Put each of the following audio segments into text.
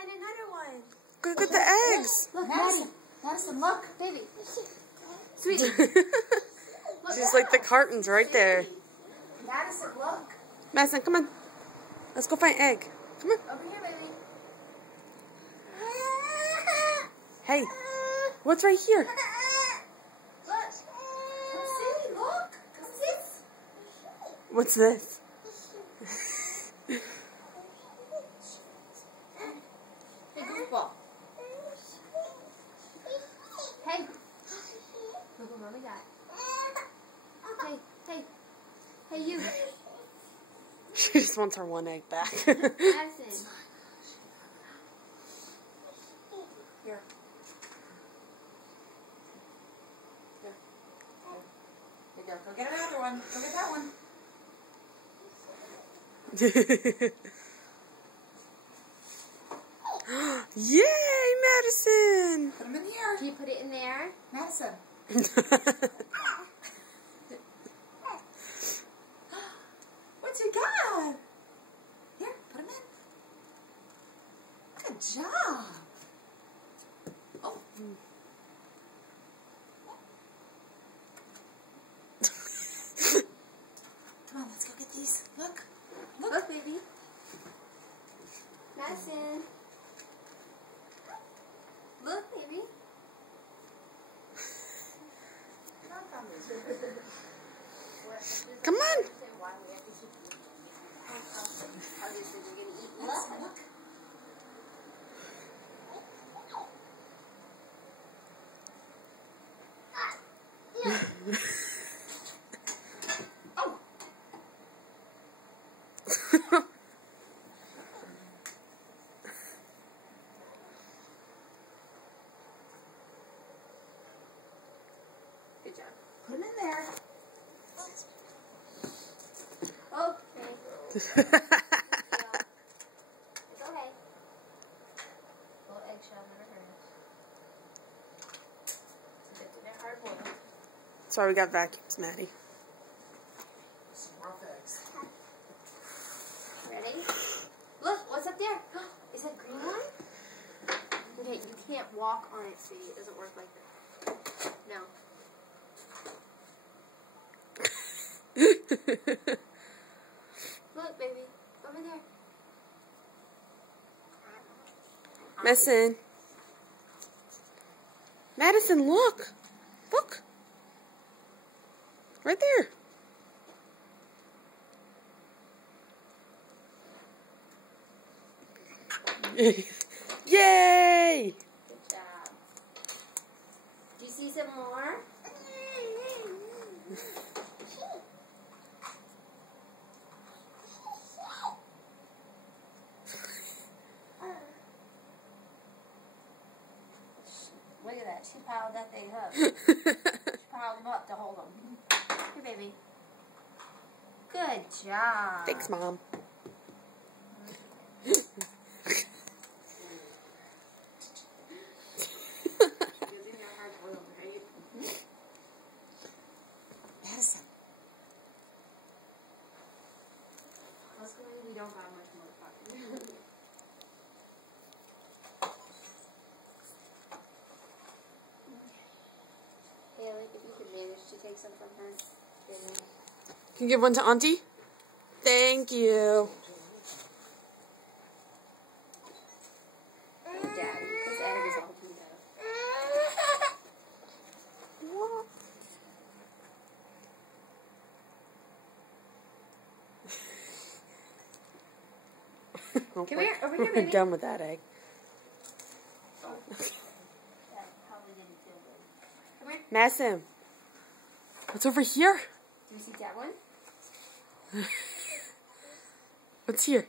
find another one. Look at the eggs. Look, Madison, look, baby. Sweetie. Just like the cartons right there. Madison, look. Madison, come on. Let's go find egg. Come on. Over here, baby. Hey, what's right here? Look. Come see, look. Come see. What's this? Hey, goofball. Hey. Look what Mommy got. Hey, you. She just wants her one egg back. Madison. Here. Here you go. Go get another one. Go get that one. Yay, Madison! Put them in here. Can you put it in there? Madison. What you got? Here, put them in. Good job. Oh. Come on, let's go get these. Look. Look, baby. Madison. Look, baby. Come on. Look. Good job. Put them in there. Okay. It's okay. Little eggshell never hurts. They're hard boiled. Sorry, we got vacuums, Maddie. Some rough eggs. Ready? Look, what's up there? Is that green one? Okay, you can't walk on it, see? It doesn't work like that. No. Look, baby. Over there. Madison. Madison, look. Look. Right there. Yay! Good job. Do you see some more? Look at that. She piled that thing up. She piled them up to hold them. Here, baby. Good job. Thanks, Mom. Madison. We don't got much more pocket. Haley, if you could manage to take some from her. Then Can you give one to Auntie? Thank you. Daddy, because egg is all he does. Come here, over here, baby. Done with that egg. That probably didn't feel good. Come here. Madison, what's over here? Do you see that one? What's here?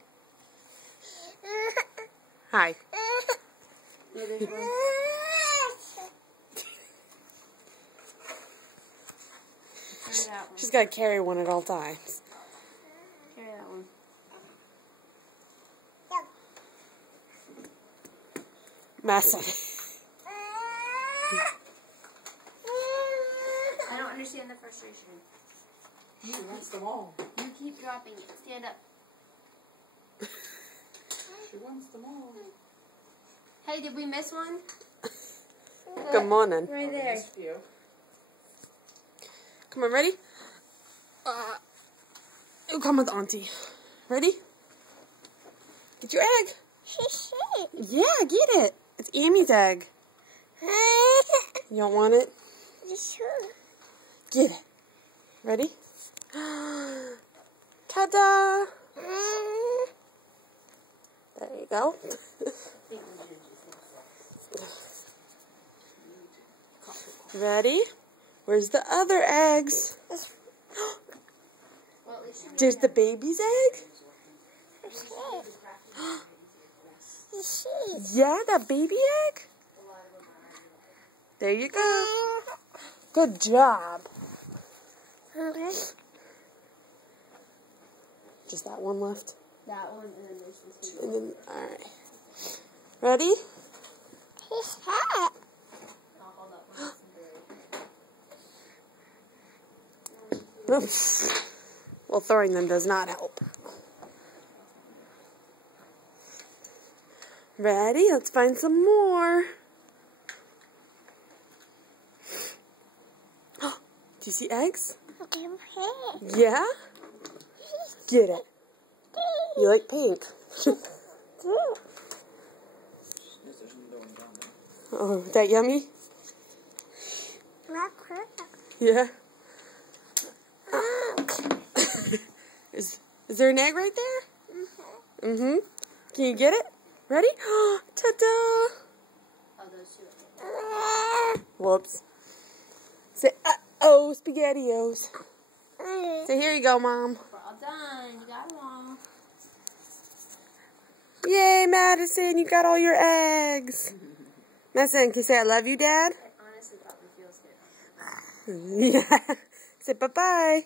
Hi. No, there's one. Carry that one. She's got to carry one at all times. Carry that one. Madison. I don't understand the frustration. She wants them all. You keep dropping it. Stand up. She wants them all. Hey, did we miss one? Good morning. Right there. Missed you. Come on, ready? You come with Auntie. Ready? Get your egg. Yeah, get it. It's Amy's egg. You don't want it? Get it. Ready? Ta-da! There you go. Ready? Where's the other eggs? There's the baby's egg? Yeah, that baby egg? There you go. Good job. Just that one left. That one, and then there's this one. And then, alright. Ready? I'll hold up one. Well, throwing them does not help. Ready? Let's find some more. Do you see eggs? Yeah? Get it. You like pink. Oh, is that yummy? Yeah. Is there an egg right there? Mm-hmm. Can you get it? Ready? Ta-da! Oh, those two. Whoops. Say, uh-oh, SpaghettiOs. Say, here you go, Mom. We're all done. You got them all. Yay, Madison, you got all your eggs. Madison, can you say I love you, Dad? It honestly probably feels good. Yeah. Say bye-bye.